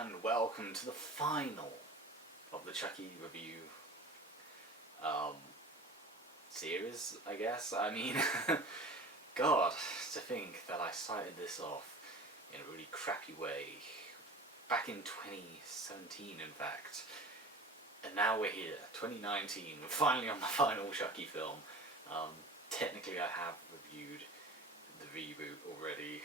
and welcome to the final of the Chucky review series, I guess. I mean, God, to think that I started this off in a really crappy way back in 2017, in fact. And now we're here, 2019, we're finally on the final Chucky film. Technically I have reviewed the reboot already,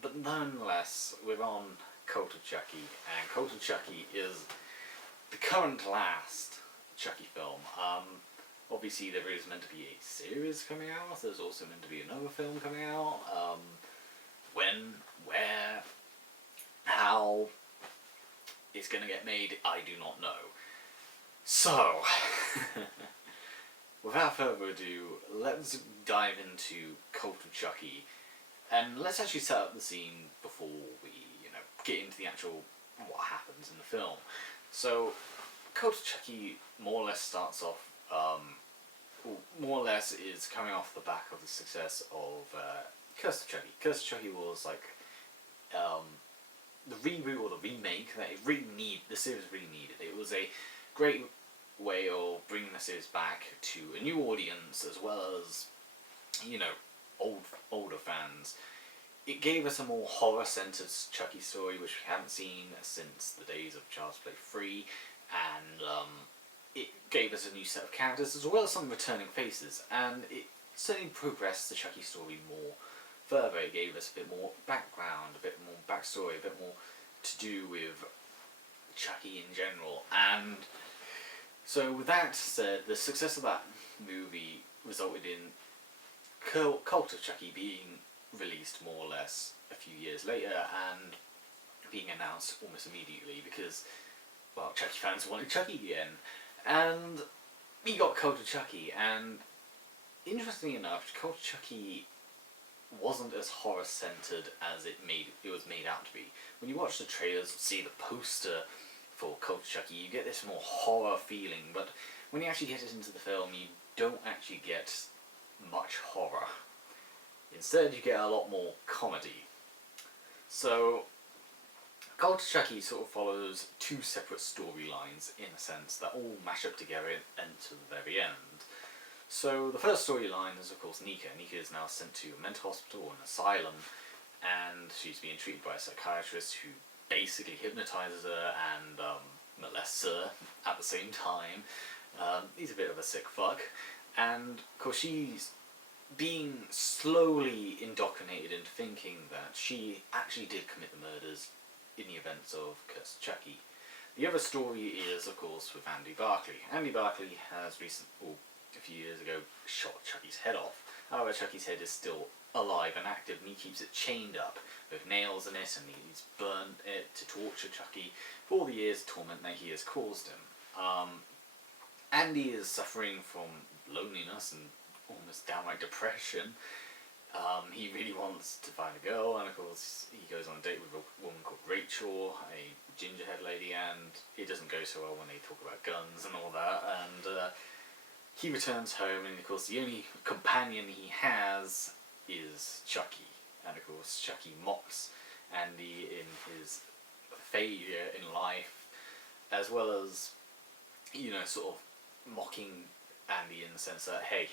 but nonetheless, we're on Cult of Chucky, and Cult of Chucky is the current last Chucky film. Obviously there is meant to be a series coming out, there's also meant to be another film coming out. When, where, how it's gonna get made, I do not know. So, without further ado, let's dive into Cult of Chucky, and let's actually set up the scene before we, get into the actual what happens in the film. So, Cult of Chucky more or less starts off, more or less is coming off the back of the success of Curse of Chucky. Curse of Chucky was like the reboot or the remake that the series really needed. It was a great way of bringing the series back to a new audience as well as, older fans. It gave us a more horror-centered Chucky story, which we haven't seen since the days of Child's Play 3, and it gave us a new set of characters as well as some returning faces, and it certainly progressed the Chucky story more further. It gave us a bit more background, a bit more backstory, a bit more to do with Chucky in general. And so with that said, the success of that movie resulted in Cult of Chucky being released more or less a few years later and being announced almost immediately because, well, Chucky fans wanted Chucky again. And we got Cult of Chucky, and interestingly enough, Cult of Chucky wasn't as horror-centered as it was made out to be. When you watch the trailers, see the poster for Cult of Chucky, you get this more horror feeling, but when you actually get it into the film, you don't actually get much horror. Instead, you get a lot more comedy. So, Cult of Chucky sort of follows two separate storylines in a sense that all mash up together until the very end. So the first storyline is of course Nika. Nika is now sent to a mental hospital or an asylum, and she's being treated by a psychiatrist who basically hypnotizes her and molests her at the same time. He's a bit of a sick fuck, and of course she's being slowly indoctrinated into thinking that she actually did commit the murders in the events of Curse of Chucky. The other story is, of course, with Andy Barclay. Andy Barclay has a few years ago, shot Chucky's head off. However, Chucky's head is still alive and active, and he keeps it chained up with nails in it, and he's burned it to torture Chucky for all the years of torment that he has caused him. Andy is suffering from loneliness and almost downright depression. He really wants to find a girl, and of course he goes on a date with a woman called Rachel, a gingerhead lady, and it doesn't go so well when they talk about guns and all that, and he returns home, and of course the only companion he has is Chucky, and of course Chucky mocks Andy in his failure in life, as well as, sort of mocking Andy in the sense that, hey,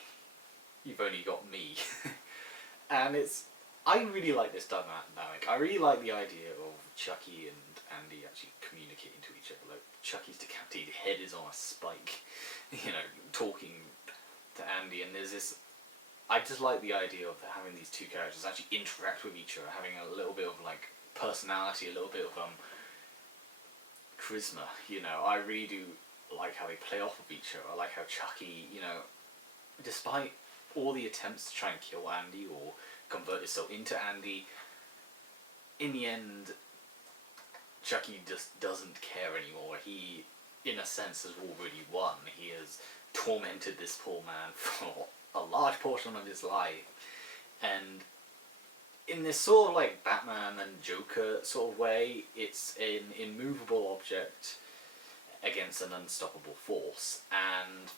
you've only got me. And I really like this dynamic. I really like the idea of Chucky and Andy actually communicating to each other. Like, Chucky's decapitated head is on a spike, talking to Andy, and there's this, I just like the idea of having these two characters actually interact with each other, having a little bit of, personality, a little bit of, charisma, I really do like how they play off of each other. I like how Chucky, despite all the attempts to try and kill Andy or convert himself into Andy, in the end, Chucky just doesn't care anymore. He, in a sense, has already won. He has tormented this poor man for a large portion of his life, and in this sort of Batman and Joker sort of way, it's an immovable object against an unstoppable force, and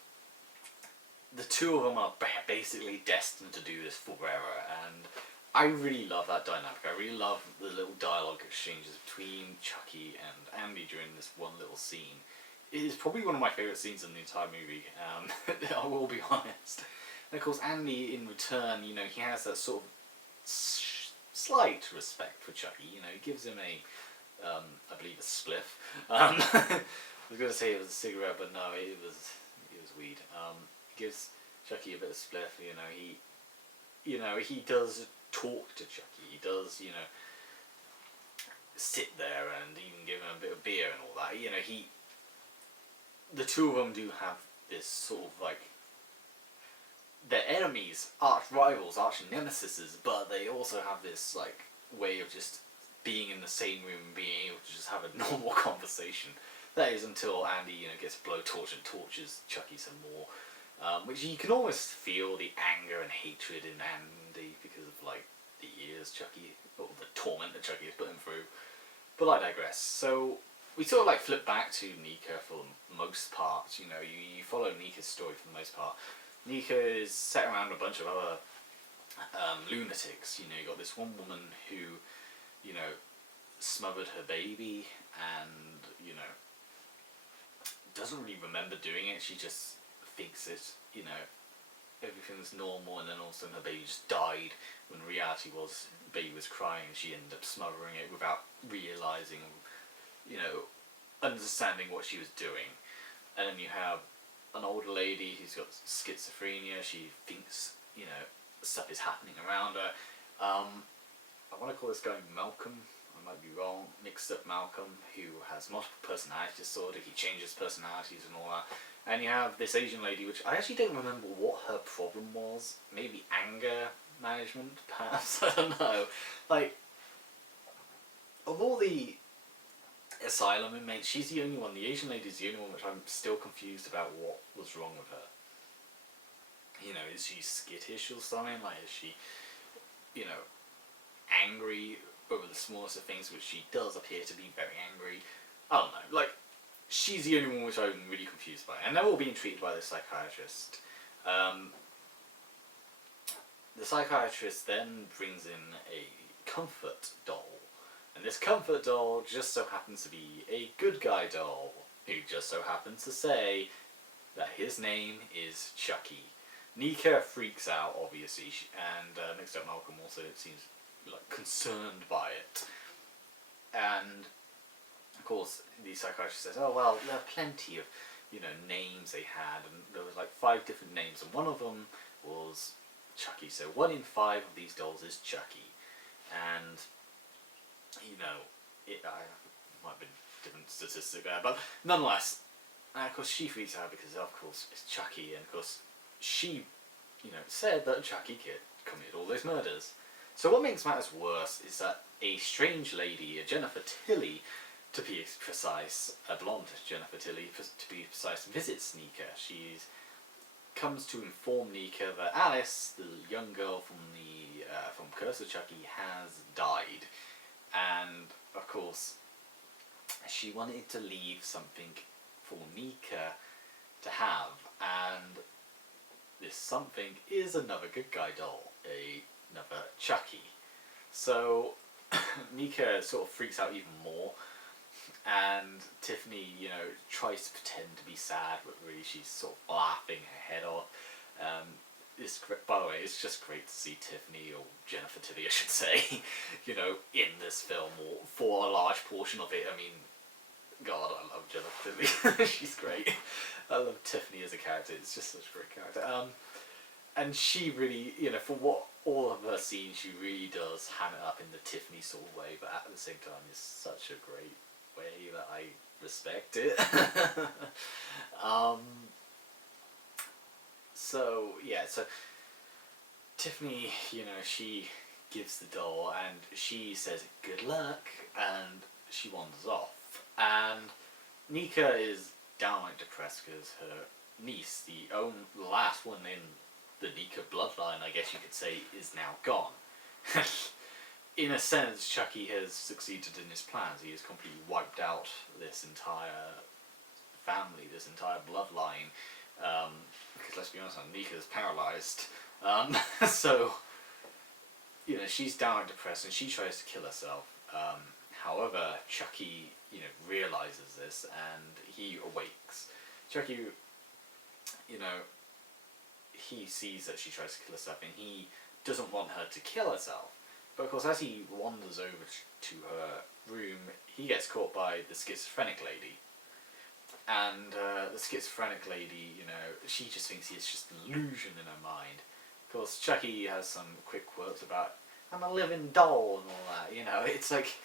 the two of them are basically destined to do this forever. And I really love that dynamic. I really love the little dialogue exchanges between Chucky and Andy during this one little scene. It is probably one of my favourite scenes in the entire movie. I will be honest. And of course, Andy, in return, he has that sort of slight respect for Chucky. He gives him I believe a spliff. I was going to say it was a cigarette, but no, it was weed. He gives Chucky a bit of spliff. He does talk to Chucky. He does, sit there and even give him a bit of beer and all that. The two of them do have this sort of like, they're enemies, arch rivals, arch nemesises, but they also have this like way of just being in the same room and being able to just have a normal conversation. That is until Andy, gets blowtorch and tortures Chucky some more, which you can almost feel the anger and hatred in Andy because of like the years Chucky, or the torment that Chucky has put him through. But I digress. So we sort of like flip back to Nika for the most part. You follow Nika's story for the most part. Nika is set around a bunch of other lunatics. You got this one woman who, smothered her baby and, doesn't really remember doing it. She just thinks it, everything's normal, and then all of a sudden her baby just died, when reality was the baby was crying and she ended up smothering it without realising, understanding what she was doing. And then you have an older lady who's got schizophrenia. She thinks, stuff is happening around her. I want to call this guy Malcolm. I might be wrong. Mixed up Malcolm, who has multiple personality disorder. He changes personalities and all that. And you have this Asian lady, which I actually don't remember what her problem was. Maybe anger management, perhaps? I don't know. Like, of all the asylum inmates, she's the only one. The Asian lady's the only one which I'm still confused about what was wrong with her. Is she skittish or something? Like, is she, angry over the smallest of things, which she does appear to be very angry. I don't know. Like, she's the only one which I'm really confused by. And they're all being treated by the psychiatrist. The psychiatrist then brings in a comfort doll. And this comfort doll just so happens to be a good guy doll, who just so happens to say that his name is Chucky. Nika freaks out, obviously, and Mixed Up Malcolm also seems like concerned by it. And of course, the psychiatrist says, "Oh well, there are plenty of, names they had, and there was like 5 different names, and one of them was Chucky. So 1 in 5 of these dolls is Chucky." And it might have been a different statistic there, but nonetheless, and of course she freaks out because of course it's Chucky, and of course she, said that Chucky committed all those murders. So what makes matters worse is that a strange lady, a Jennifer Tilly, to be precise, a blonde Jennifer Tilly, to be precise, visits Nika. She comes to inform Nika that Alice, the young girl from Curse of Chucky, has died. And, of course, she wanted to leave something for Nika to have, and this something is another good guy doll, another Chucky. So Nika sort of freaks out even more, and Tiffany, tries to pretend to be sad, but really she's sort of laughing her head off. By the way, it's just great to see Tiffany, or Jennifer Tilly I should say, in this film, or for a large portion of it. I mean, God, I love Jennifer Tilly. She's great. I love Tiffany as a character. It's just such a great character. And she really, for what all of her scenes, she really does ham it up in the Tiffany sort of way, but at the same time, it's such a great way that I respect it. So Tiffany, she gives the doll and she says good luck, and she wanders off. And Nika is downright depressed because her niece, the last one in the Nika bloodline, I guess you could say, is now gone. In a sense, Chucky has succeeded in his plans. He has completely wiped out this entire family, this entire bloodline. Because let's be honest, Nika's paralysed. So, she's downright depressed and she tries to kill herself. However, Chucky, realizes this and he awakes. Chucky, he sees that she tries to kill herself and he doesn't want her to kill herself. But of course, as he wanders over to her room, he gets caught by the schizophrenic lady. And the schizophrenic lady, she just thinks it's just an illusion in her mind. Of course, Chucky has some quick quirks about, I'm a living doll and all that, it's like,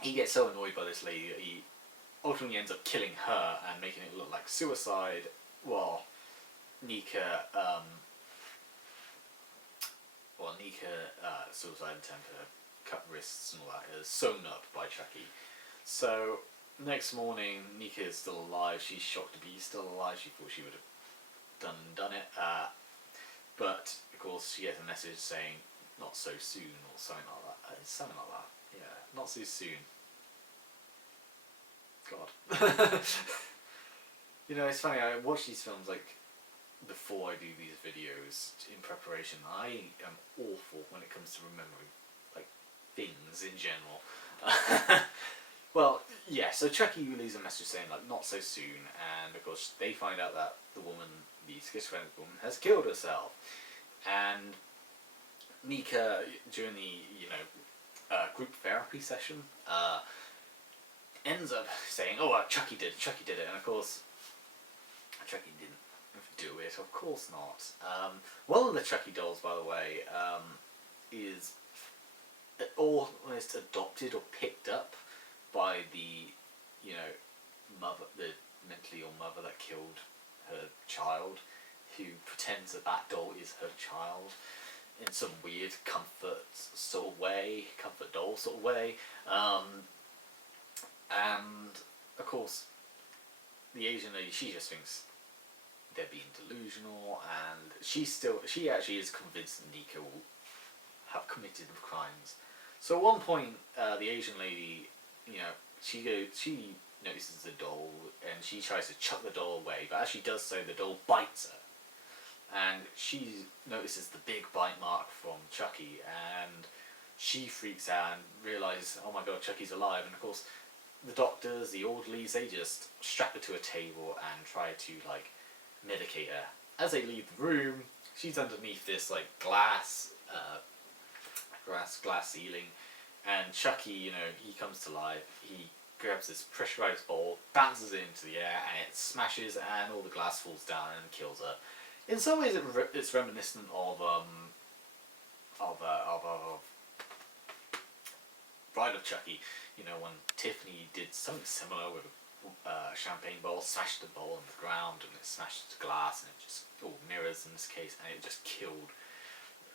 he gets so annoyed by this lady that he ultimately ends up killing her and making it look like suicide, while Nika, suicide attempt to cut wrists and all that, is sewn up by Chucky. So, next morning, Nika is still alive. She's shocked to be still alive. She thought she would have done it. But, of course, she gets a message saying, not so soon, or something like that. Something like that. Yeah, not so soon. God. It's funny, I watch these films, before I do these videos, in preparation. I am awful when it comes to remembering, things in general. Well, yeah, so Chucky leaves a message saying, not so soon, and of course they find out that the schizophrenic woman, has killed herself. And Nika, during the, group therapy session, ends up saying, Chucky did it, and of course, Chucky didn't do it, of course not. One of the Chucky dolls, by the way, is almost adopted or picked up by the, mother, the mentally ill mother that killed her child, who pretends that doll is her child in some weird comfort doll sort of way. And of course, the Asian lady, she just thinks they're being delusional, and she actually is convinced that Nika will have committed the crimes. So at one point, the Asian lady, she notices the doll, and she tries to chuck the doll away, but as she does so, the doll bites her. And she notices the big bite mark from Chucky, and she freaks out and realises, oh my god, Chucky's alive. And of course, the doctors, the orderlies, they just strap her to a table and try to, medicate her. As they leave the room, she's underneath this, glass ceiling, and Chucky, he comes to life. He grabs this pressurized ball, bounces it into the air, and it smashes, and all the glass falls down and kills her. In some ways, it's reminiscent of Bride of Chucky. When Tiffany did something similar with a champagne bowl, smashed the bowl on the ground, and it smashed the glass, and it just, mirrors in this case, and it just killed,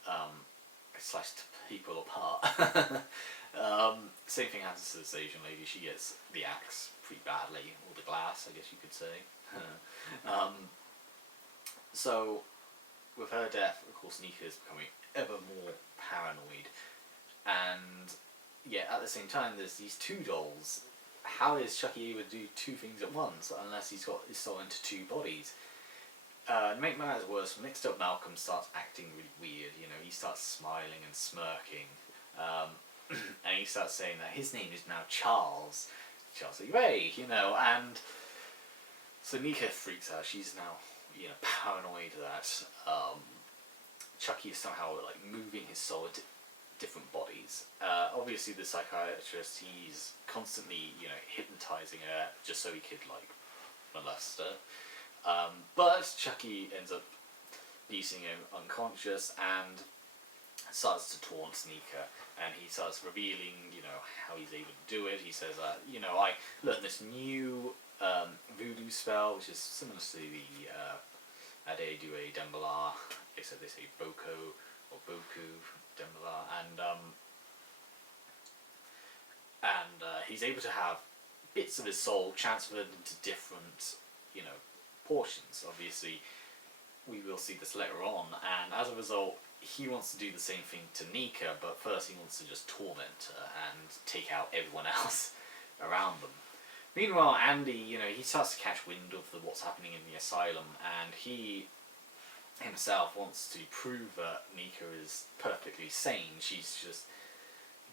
it sliced people apart. Same thing happens to this Asian lady. She gets the axe pretty badly, or the glass, I guess you could say. So, with her death, of course, Nika is becoming ever more paranoid, and yeah, at the same time, there's these two dolls. How is Chucky able to do two things at once, unless he's got his soul into two bodies? To make matters worse, Mixed Up Malcolm starts acting really weird. He starts smiling and smirking, and he starts saying that his name is now Charles Ray, and so Nika freaks out. She's now, paranoid that Chucky is somehow moving his soul into different bodies. Obviously, the psychiatrist, he's constantly, hypnotizing her just so he could molest her. But Chucky ends up beating him unconscious and starts to taunt Nika, and he starts revealing, how he's able to do it. He says, I learned this new voodoo spell, which is similar to the Ade Due Dembala, except they say Boko or Boku Dembala, and he's able to have bits of his soul transferred into different, portions. Obviously, we will see this later on, and as a result, he wants to do the same thing to Nika, but first he wants to just torment her and take out everyone else around them. Meanwhile, Andy, he starts to catch wind of what's happening in the asylum, and he himself wants to prove that Nika is perfectly sane. She's just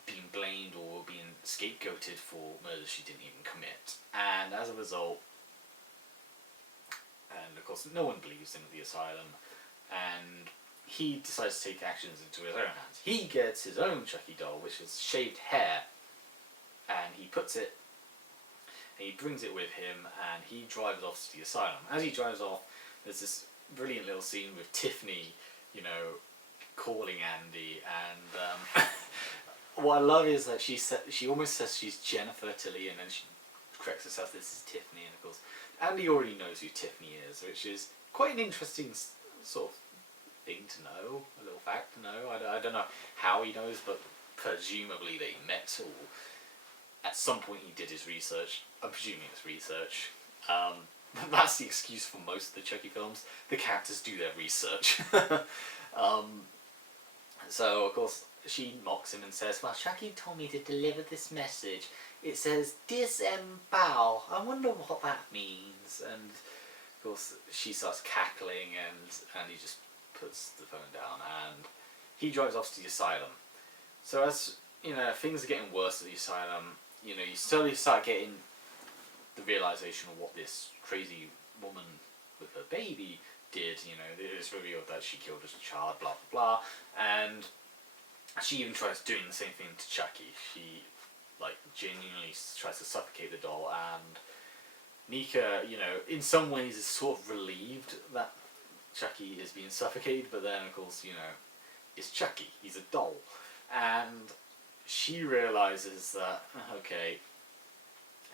being blamed or being scapegoated for murders she didn't even commit. And as a result, and of course no one believes him at the asylum, and he decides to take actions into his own hands. He gets his own Chucky doll, which has shaved hair, and he puts it, and he brings it with him, and he drives off to the asylum. As he drives off, there's this brilliant little scene with Tiffany, you know, calling Andy, and what I love is that she almost says she's Jennifer Tilly, and then she corrects herself, this is Tiffany, and of course Andy already knows who Tiffany is, which is quite an interesting sort of thing to know, a little fact to know. I don't know how he knows, but presumably they met, or at some point he did his research. I'm presuming it's research. That's the excuse for most of the Chucky films. The characters do their research. So, of course, she mocks him and says, well, Chucky told me to deliver this message. It says, disembowel. I wonder what that means. And, of course, she starts cackling, and he just puts the phone down, and he drives off to the asylum. So as, you know, things are getting worse at the asylum, you know, you slowly start getting the realization of what this crazy woman with her baby did. You know, it's revealed that she killed a child, blah blah blah, and she even tries doing the same thing to Chucky. She, like, genuinely tries to suffocate the doll, and Nika, you know, in some ways is sort of relieved that Chucky is being suffocated, but then, of course, you know, it's Chucky, he's a doll, and she realizes that, okay,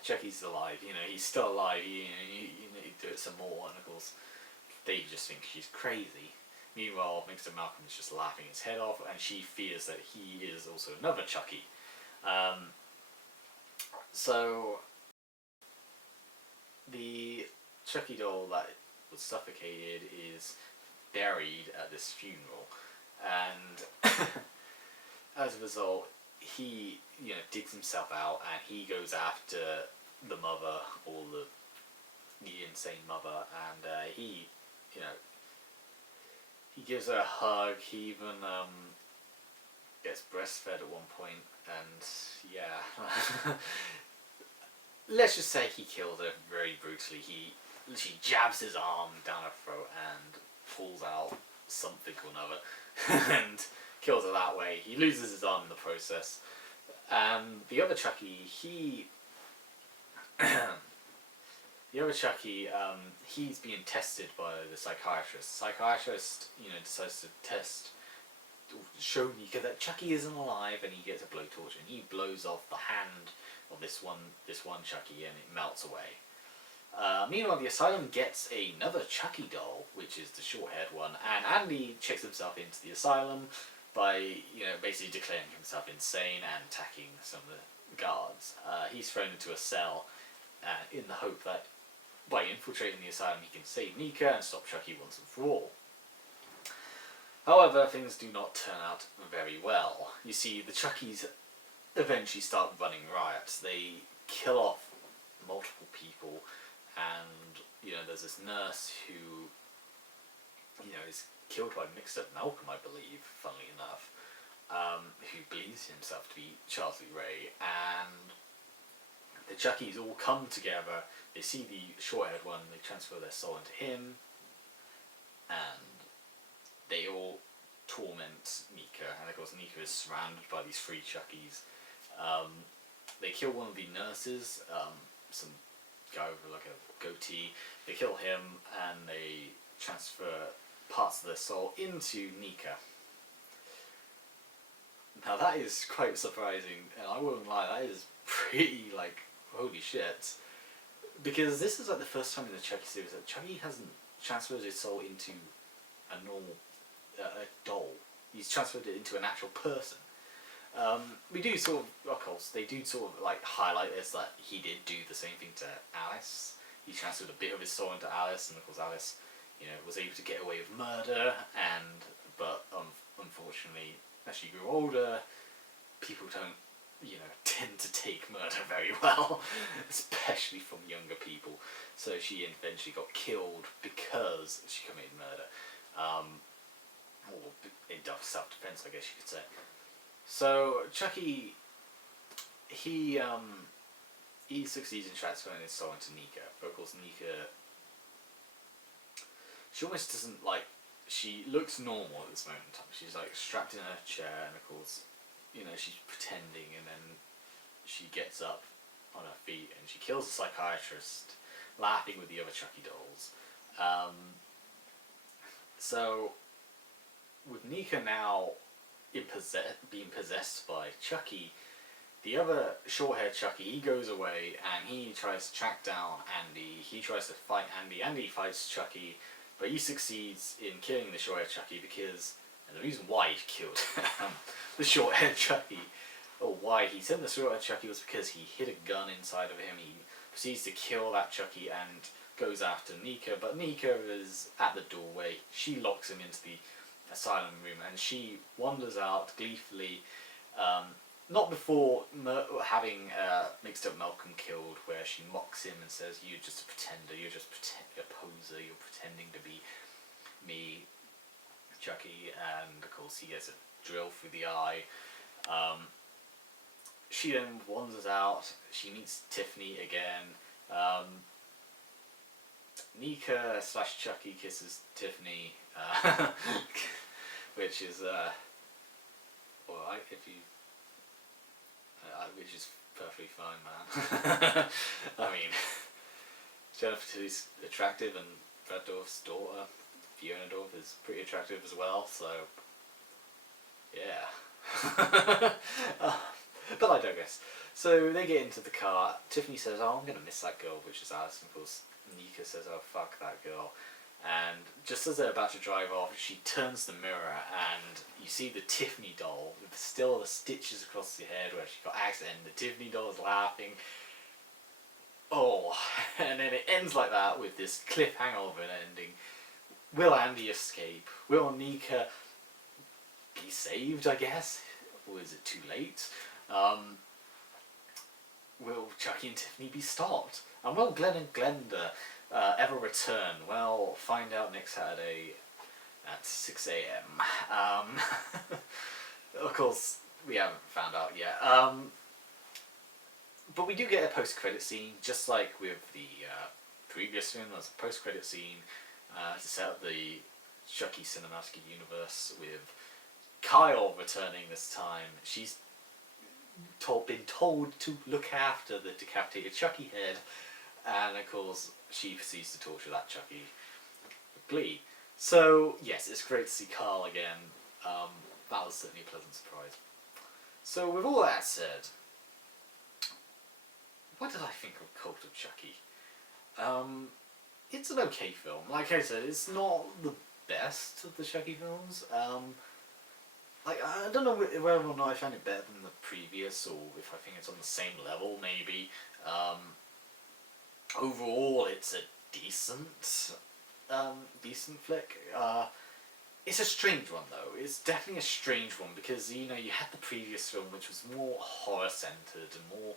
Chucky's alive, you know, he's still alive, you need to do it some more, and of course, they just think she's crazy. Meanwhile, Mr. Malcolm is just laughing his head off, and she fears that he is also another Chucky. So, the Chucky doll that was suffocated is buried at this funeral, and as a result, he, you know, digs himself out, and he goes after the mother, or the insane mother, and he, you know, he gives her a hug. He even gets breastfed at one point, and yeah. Let's just say he killed her very brutally. She jabs his arm down her throat and pulls out something or another and kills her that way. He loses his arm in the process. The other Chucky, he's being tested by the psychiatrist. The psychiatrist, you know, decides to show Nika that Chucky isn't alive, and he gets a blowtorch, and he blows off the hand of this one Chucky, and it melts away. Meanwhile, the asylum gets another Chucky doll, which is the short-haired one, and Andy checks himself into the asylum by, you know, basically declaring himself insane and attacking some of the guards. He's thrown into a cell in the hope that by infiltrating the asylum he can save Nika and stop Chucky once and for all. However, things do not turn out very well. You see, the Chuckies eventually start running riots. They kill off multiple people, and, you know, there's this nurse who, you know, is killed by mixed up Malcolm, I believe, funnily enough, who believes himself to be Charles Lee Ray, and the Chuckies all come together. They see the short-haired one, they transfer their soul into him, and they all torment Nika, and of course Nika is surrounded by these three Chuckies. They kill one of the nurses, some guy with like a goatee. They kill him, and they transfer parts of their soul into Nika. Now that is quite surprising, and I wouldn't lie, that is pretty, like, holy shit. Because this is like the first time in the Chucky series that Chucky hasn't transferred his soul into a normal a doll. He's transferred it into an actual person. We do sort of course, they do sort of like highlight this, that he did do the same thing to Alice. He transferred a bit of his soul into Alice, and of course Alice, you know, was able to get away with murder, but unfortunately, as she grew older, people don't, you know, tend to take murder very well, especially from younger people. So she eventually got killed because she committed murder. or in self-defense, I guess you could say. So Chucky, he he succeeds in transferring his soul into Nika, but of course Nika, she almost doesn't like. She looks normal at this moment in time. She's like strapped in her chair, and of course, she's pretending, and then she gets up on her feet and she kills the psychiatrist, laughing with the other Chucky dolls. So, with Nika now being possessed by Chucky, the other short-haired Chucky, he goes away and he tries to track down Andy. He tries to fight Andy. Andy fights Chucky, but he succeeds in killing the short-haired Chucky because, and the reason why he killed the short-haired Chucky, or why he sent the short-haired Chucky, was because he hid a gun inside of him. He proceeds to kill that Chucky and goes after Nika, but Nika is at the doorway. She locks him into the asylum room and she wanders out gleefully, not before having Mixed Up Malcolm killed, where she mocks him and says, "You're just a pretender, you're just a poser, you're pretending to be me, Chucky," and of course he gets a drill through the eye. She then wanders out, she meets Tiffany again. Nika / Chucky kisses Tiffany, which is, alright, if you, which is perfectly fine, man. I mean, Jennifer Tilly's attractive, and Brad Dourif's daughter, Fiona Dourif, is pretty attractive as well, so, yeah. But I digress. So they get into the car. Tiffany says, "Oh, I'm gonna miss that girl," which is Alice. And of course, Nika says, "Oh, fuck that girl." And just as they're about to drive off, she turns the mirror, and you see the Tiffany doll with still the stitches across the head where she got accident. The Tiffany doll is laughing. Oh, and then it ends like that with this cliffhanger of an ending. Will Andy escape? Will Nika be saved, I guess? Or is it too late? Will Chucky and Tiffany be stopped? And will Glenn and Glenda ever return? Well, find out next Saturday at 6 a.m. Of course, we haven't found out yet. But we do get a post-credit scene, just like with the previous film. There's a post-credit scene to set up the Chucky cinematic universe with Kyle returning this time. She's been told to look after the decapitated Chucky head, and of course she proceeds to torture that Chucky with glee. So yes, it's great to see Carl again. That was certainly a pleasant surprise. So with all that said, what did I think of Cult of Chucky? It's an okay film. Like I said, it's not the best of the Chucky films. I don't know whether or not I found it better than the previous, or if I think it's on the same level, maybe. Overall, it's a decent flick. It's a strange one, though. It's definitely a strange one, because, you had the previous film, which was more horror-centered, and more,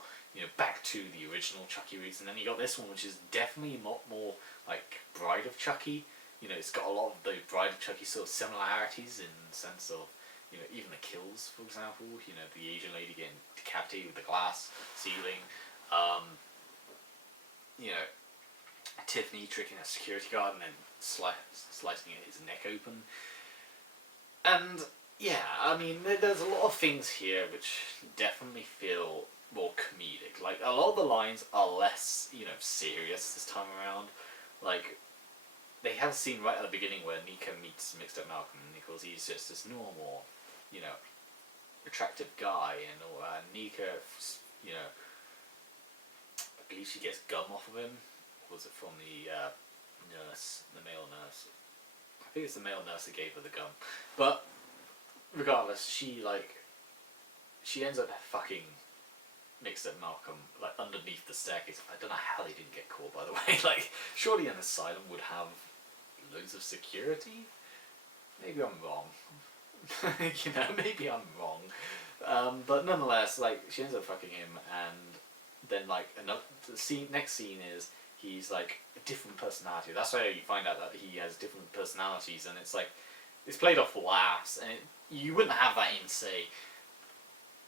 back to the original Chucky roots, and then you got this one, which is definitely a lot more, like, Bride of Chucky. It's got a lot of the Bride of Chucky sort of similarities, in the sense of, even the kills, for example, the Asian lady getting decapitated with the glass ceiling, Tiffany tricking a security guard and then slicing his neck open. And, yeah, I mean, there's a lot of things here which definitely feel more comedic. Like, a lot of the lines are less, serious this time around. Like, they have a scene right at the beginning where Nika meets Mixed Up Malcolm, and because he's just this normal, attractive guy, and Nika, I believe she gets gum off of him. Or was it from the nurse, the male nurse? I think it's the male nurse that gave her the gum. But regardless, she ends up fucking Mixed Up Malcolm, like, underneath the staircase. I don't know how they didn't get caught, by the way. Like, surely an asylum would have loads of security? Maybe I'm wrong. Maybe I'm wrong. But nonetheless, like, she ends up fucking him, and then, like, next scene is He's like a different personality. That's why you find out that he has different personalities, and it's like it's played off the laughs, and you wouldn't have that in, say,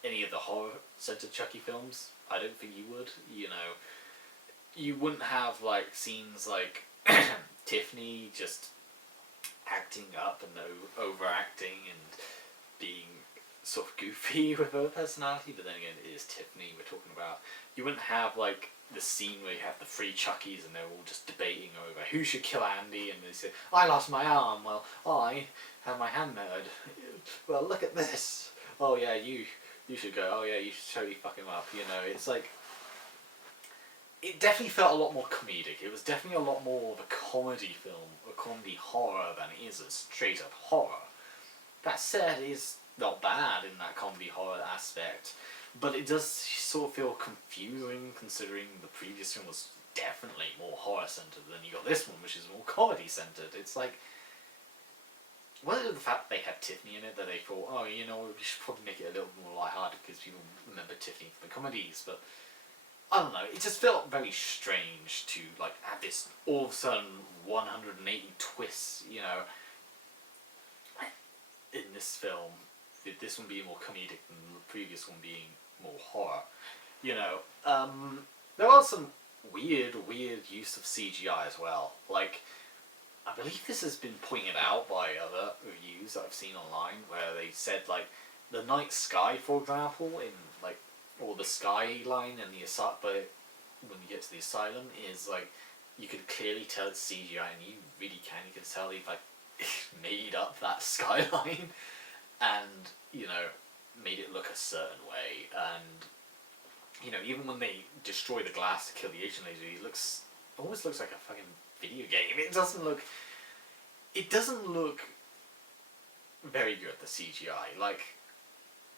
any of the horror-centered Chucky films. I don't think you would. You know, you wouldn't have like scenes like Tiffany just acting up and overacting and being sort of goofy with her personality, but then again, it is Tiffany we're talking about. You wouldn't have like the scene where you have the three Chuckies and they're all just debating over who should kill Andy, and they say, I lost my arm, well, I had my hand murdered. Well, look at this. Oh yeah, you should go. Oh yeah, you should totally fuck him up. You know, it's like, it definitely felt a lot more comedic. It was definitely a lot more of a comedy film, a comedy horror, than it is a straight up horror. That said, it is not bad in that comedy horror aspect, but it does sort of feel confusing considering the previous film was definitely more horror centered than you got this one, which is more comedy centered. It's like, was it the fact that they had Tiffany in it that they thought, oh, you know, we should probably make it a little more lighthearted because people remember Tiffany for the comedies, but I don't know, it just felt very strange to like have this all of a sudden 180 twists, you know, in this film, with this one being more comedic than the previous one being more horror. You know, there was some weird use of CGI as well. Like, I believe this has been pointed out by other reviews that I've seen online, where they said, like, the night sky, for example, in, like, or the skyline and the asylum, but when you get to the asylum, is, like, you could clearly tell it's CGI, and you really can. You can tell they've, like, made up that skyline, and, you know, made it look a certain way, and, you know, even when they destroy the glass to kill the Asian lady, it almost looks like a fucking video game. It doesn't look very good, the CGI. Like,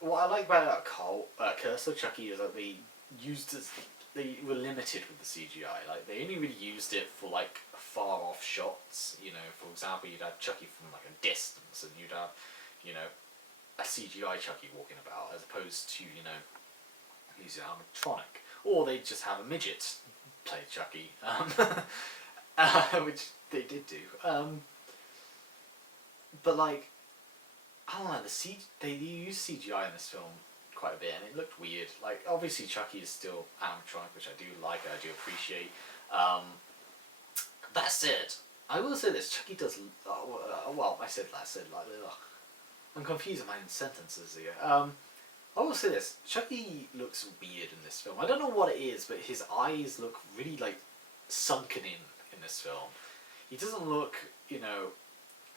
what I like about Curse of Chucky is that they were limited with the CGI. Like, they only really used it for, like, far off shots. You know, for example, you'd have Chucky from, like, a distance, and you'd have, you know, a CGI Chucky walking about, as opposed to, you know, using animatronic. Or they just have a midget play Chucky, which they did do. But, like, I don't know, they used CGI in this film quite a bit, and it looked weird. Like, obviously Chucky is still animatronic, which I do like, I do appreciate. That said, I will say this, Chucky does, well, I said like, ugh. I'm confusing my sentences here. I will say this, Chucky looks weird in this film. I don't know what it is, but his eyes look really, like, sunken in this film. He doesn't look, you know,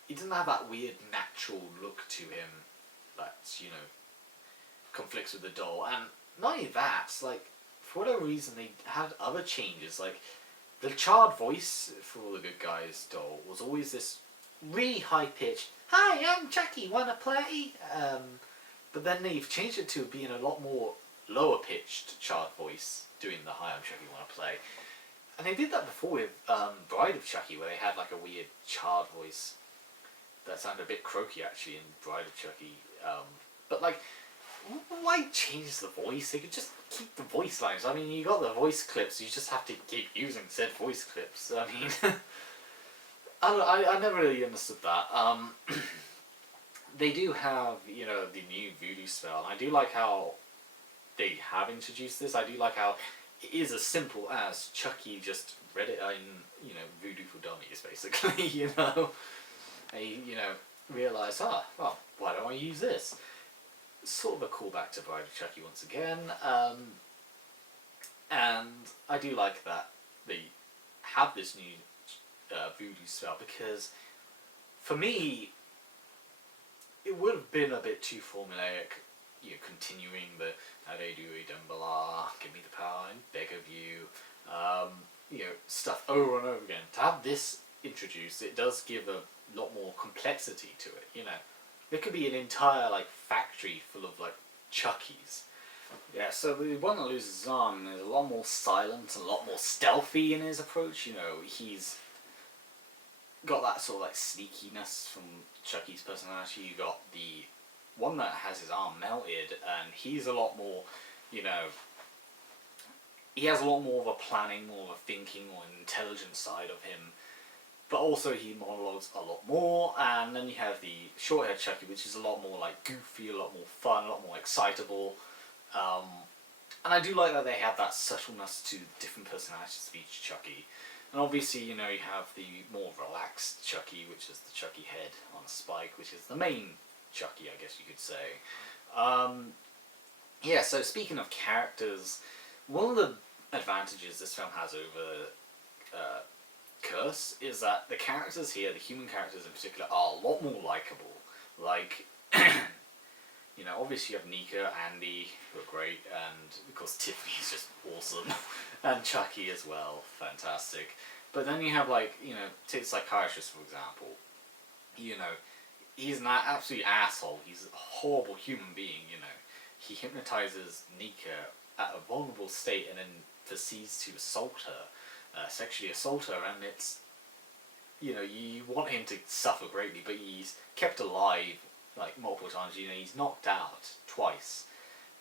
he doesn't have that weird natural look to him that, you know, conflicts with the doll. And not only that, like, for whatever reason, they had other changes. Like, the charred voice for the good guys doll was always this really high pitched, "Hi, I'm Chucky, wanna play?" But then they've changed it to being a lot more lower pitched charred voice, doing the "Hi, I'm Chucky, wanna play?" And they did that before with Bride of Chucky, where they had like a weird charred voice that sounded a bit croaky actually in Bride of Chucky. But like, why change the voice? They could just keep the voice lines. I mean, you got the voice clips, you just have to keep using said voice clips. I mean, I never really understood that. They do have, you know, the new voodoo spell, and I do like how they have introduced this. I do like how it is as simple as Chucky just read it in, you know, Voodoo for Dummies, basically, you know. They, you know, realise, well, why don't I use this? Sort of a callback to Bride of Chucky once again, and I do like that they have this new voodoo spell, because for me, it would have been a bit too formulaic, you know, continuing the Adedu Dumbala, give me the power, I beg of you, you know, stuff over and over again. To have this introduced, it does give a lot more complexity to it, you know. There could be an entire, like, factory full of, like, Chuckies. Yeah, so the one that loses his arm is a lot more silent and a lot more stealthy in his approach, you know. He's got that sort of, like, sneakiness from Chucky's personality. You got the one that has his arm melted, and he's a lot more, you know, he has a lot more of a planning, more of a thinking or an intelligent side of him. But also he monologues a lot more, and then you have the short-haired Chucky, which is a lot more like goofy, a lot more fun, a lot more excitable. Um, and I do like that they have that subtleness to different personalities of each Chucky. And obviously, you know, you have the more relaxed Chucky, which is the Chucky head on a spike, which is the main Chucky, I guess you could say. Um, yeah, so speaking of characters, one of the advantages this film has over uh, Curse is that the characters here, the human characters in particular, are a lot more likable. Like, you know, obviously you have Nika, Andy, who are great, and of course Tiffany's just awesome, and Chucky as well, fantastic. But then you have, like, you know, take Psychiatrist, for example. You know, he's an absolute asshole. He's a horrible human being, you know. He hypnotizes Nika at a vulnerable state and then proceeds to assault her, sexually assault her, and it's, you know, you want him to suffer greatly, but he's kept alive, like, multiple times. You know, he's knocked out twice,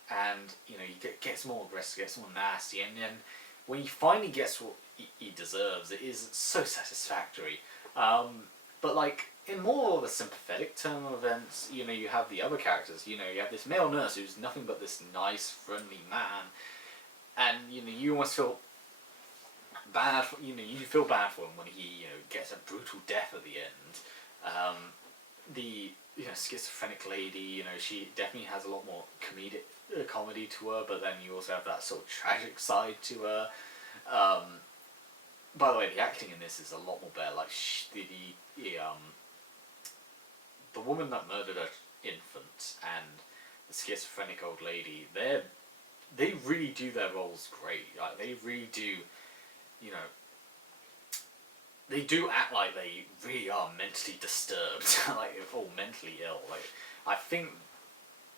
and, you know, he gets more aggressive, gets more nasty, and then when he finally gets what he deserves, it is so satisfactory. But, like, in more of a sympathetic turn of events, you know, you have the other characters. You know, you have this male nurse who's nothing but this nice, friendly man, and, you know, you almost feel bad for, you know, you feel bad for him when he, you know, gets a brutal death at the end. The, you know, schizophrenic lady, you know, she definitely has a lot more comedy to her, but then you also have that sort of tragic side to her. By the way, the acting in this is a lot more better. Like, the woman that murdered her infant and the schizophrenic old lady, they really do their roles great. Like, they really do, you know, they do act like they really are mentally disturbed, like, or mentally ill. Like, I think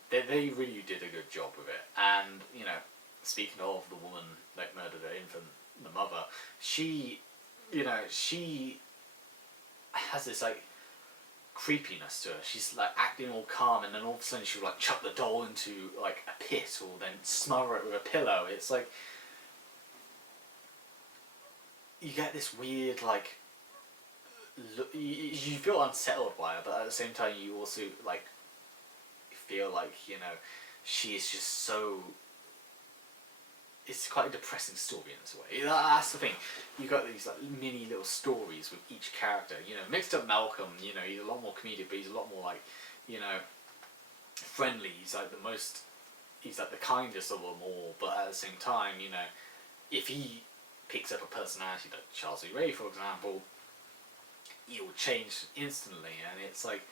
they really did a good job with it. And, you know, speaking of the woman that murdered her infant, the mother, she, you know, she has this, like, creepiness to her. She's, like, acting all calm, and then all of a sudden she'll, like, chuck the doll into, like, a pit, or then smother it with a pillow. It's like, you get this weird, like, you feel unsettled by her, but at the same time you also, like, feel like, you know, she is just so, it's quite a depressing story in this way. That's the thing. You got these, like, mini little stories with each character. You know, mixed up Malcolm. You know, he's a lot more comedic, but he's a lot more, like, you know, friendly. He's like the most. He's like the kindest of them all. But at the same time, you know, if he picks up a personality like Charles E. Ray, for example, he'll change instantly, and it's like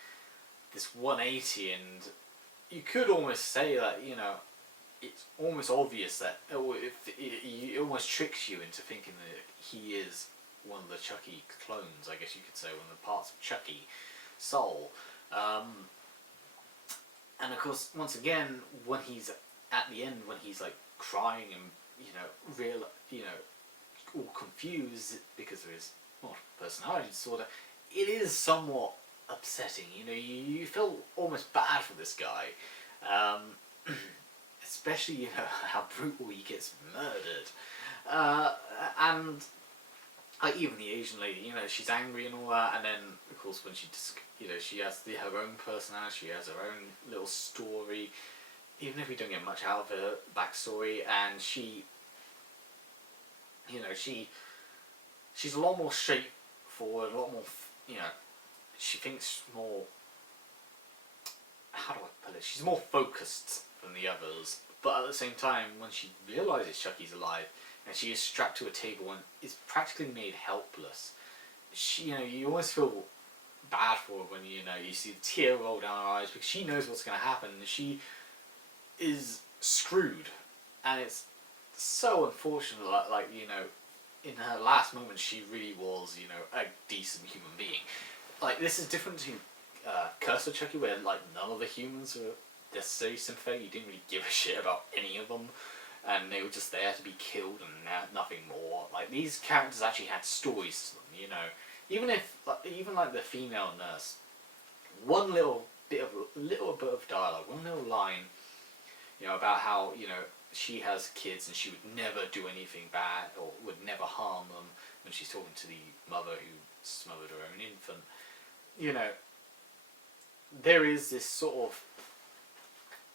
this 180. And you could almost say that, you know, it's almost obvious that it almost tricks you into thinking that he is one of the Chucky clones, I guess you could say, one of the parts of Chucky soul. And of course, once again, when he's at the end, when he's, like, crying and, you know, all confused because of his multiple personality disorder, it is somewhat upsetting. You know, you feel almost bad for this guy. Especially, you know, how brutal he gets murdered. And even the Asian lady, you know, she's angry and all that, and then, of course, when you know, she has her own personality, she has her own little story, even if we don't get much out of her backstory, and she, you know, she's a lot more straightforward, a lot more, you know, she thinks more, how do I put it, she's more focused than the others, but at the same time, when she realises Chucky's alive, and she is strapped to a table and is practically made helpless, she, you know, you almost feel bad for her when, you know, you see the tear roll down her eyes, because she knows what's going to happen, and she is screwed, and it's so unfortunate, like, you know, in her last moment, she really was, you know, a decent human being. Like, this is different to Curse of Chucky, where, like, none of the humans were necessarily sympathetic. You didn't really give a shit about any of them, and they were just there to be killed and nothing more. Like, these characters actually had stories to them, you know. Even like the female nurse, little bit of dialogue, one little line, you know, about how, you know, she has kids and she would never do anything bad or would never harm them when she's talking to the mother who smothered her own infant. You know, there is this sort of,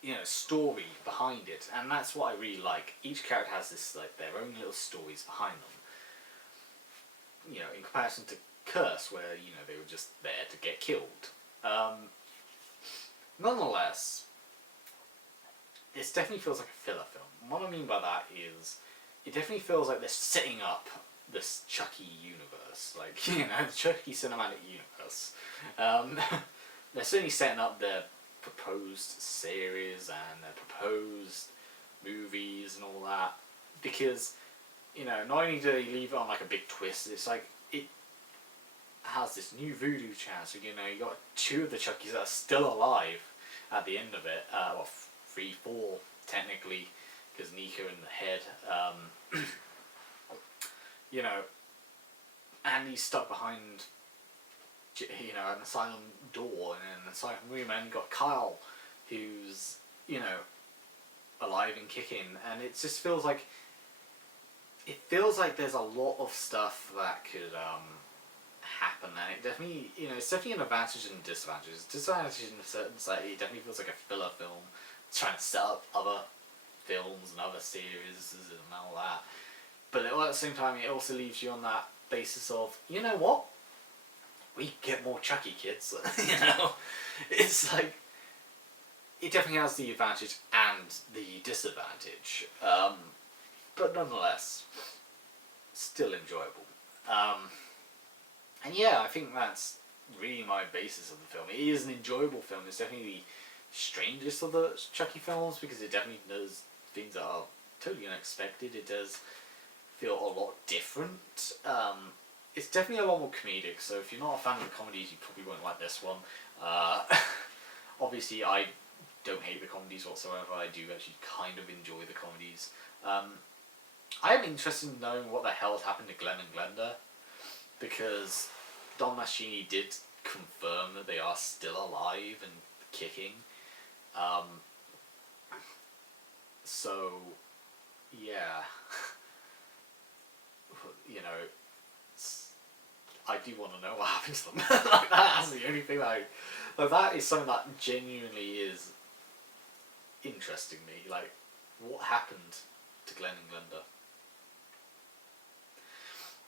you know, story behind it, and that's what I really like. Each character has this, like, their own little stories behind them. You know, in comparison to Curse, where, you know, they were just there to get killed. Nonetheless, this definitely feels like a filler film. And what I mean by that is, it definitely feels like they're setting up this Chucky universe, like, you know, the Chucky cinematic universe. They're certainly setting up their proposed series and their proposed movies and all that, because, you know, not only do they leave it on like a big twist, it's like it has this new voodoo chant. So, you know, you got 2 of the Chuckies that are still alive at the end of it, well, 3, 4 technically, because Nika in the head, you know, and he's stuck behind, you know, an asylum door and an asylum room, and you've got Kyle, who's, you know, alive and kicking, and it just feels like, there's a lot of stuff that could happen, and it definitely, you know, it's definitely an advantage and disadvantage. It's disadvantage in a certain sense, it definitely feels like a filler film, trying to set up other films and other series and all that, but at the same time it also leaves you on that basis of, you know what, we get more Chucky, kids. You know, it's like, it definitely has the advantage and the disadvantage, but nonetheless, still enjoyable. And yeah, I think that's really my basis of the film. It is an enjoyable film. It's definitely the strangest of the Chucky films, because it definitely does things that are totally unexpected. It does feel a lot different. It's definitely a lot more comedic, so if you're not a fan of the comedies, you probably won't like this one. Obviously, I don't hate the comedies whatsoever. I do actually kind of enjoy the comedies. I am interested in knowing what the hell happened to Glenn and Glenda, because Don Mancini did confirm that they are still alive and kicking. So, yeah. You know, I do want to know what happened to them. Like, that's the only thing like, that is something that genuinely is interesting me. Like, what happened to Glenn and Glenda?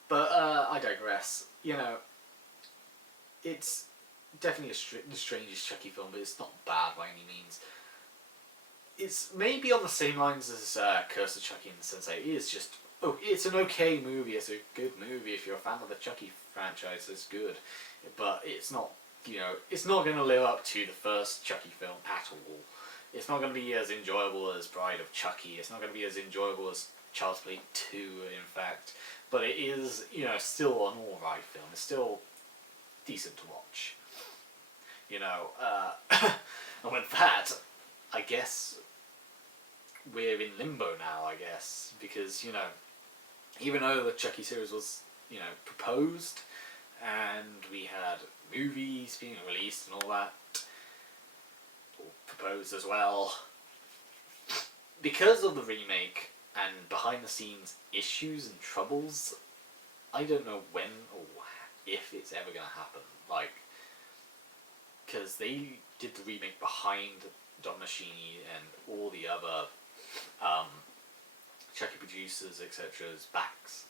But I digress. You know, it's definitely the strangest Chucky film, but it's not bad by any means. It's maybe on the same lines as Curse of Chucky in the sense that it is just, it's an okay movie. It's a good movie. If you're a fan of the Chucky franchise, it's good. But it's not, you know, it's not going to live up to the first Chucky film at all. It's not going to be as enjoyable as Bride of Chucky. It's not going to be as enjoyable as Child's Play 2, in fact. But it is, you know, still an alright film. It's still decent to watch. You know, and with that, I guess we're in limbo now, I guess. Because, you know, even though the Chucky series was, you know, proposed, and we had movies being released and all that, or proposed as well, because of the remake and behind the scenes issues and troubles, I don't know when or if it's ever going to happen. Like, because they did the remake behind Don Mancini and all the other Chucky producers, etc's backs,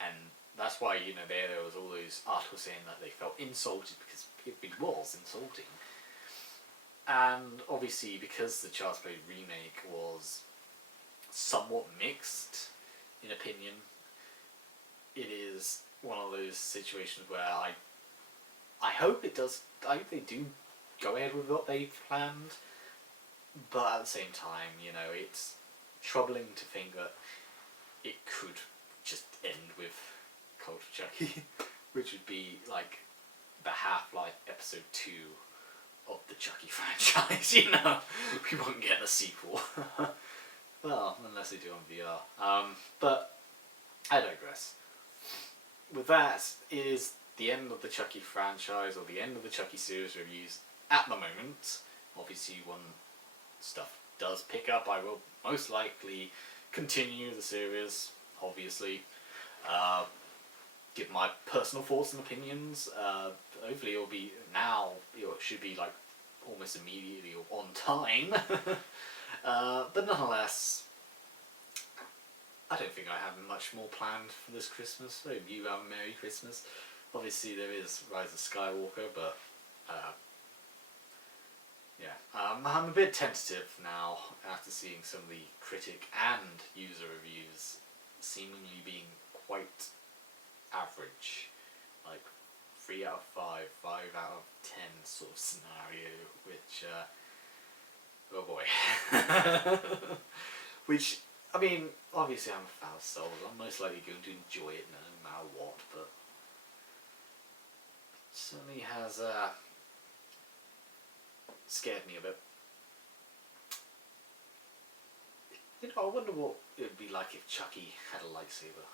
and that's why, you know, there was all those articles saying that they felt insulted, because it really was insulting. And obviously, because the Child's Play remake was somewhat mixed in opinion, it is one of those situations where I hope it does. I hope they do go ahead with what they've planned, but at the same time, you know, it's troubling to think that it could just end with Cult of Chucky, which would be like the Half-Life Episode 2 of the Chucky franchise. You know, we won't get a sequel. Well, unless they do on VR. But I digress. With that, it is the end of the Chucky franchise, or the end of the Chucky series reviews at the moment. Obviously, when stuff does pick up, I will most likely continue the series, obviously. Give my personal thoughts and opinions. Hopefully it should be like almost immediately or on time. But nonetheless, I don't think I have much more planned for this Christmas. I hope you have a Merry Christmas. Obviously there is Rise of Skywalker, but yeah, I'm a bit tentative now after seeing some of the critic and user reviews seemingly being quite average, like 3 out of 5, 5 out of 10 sort of scenario, which oh boy. Which, I mean, obviously I'm a fan of Star Wars, I'm most likely going to enjoy it no matter what, but it certainly has scared me a bit. You know, I wonder what it would be like if Chucky had a lightsaber.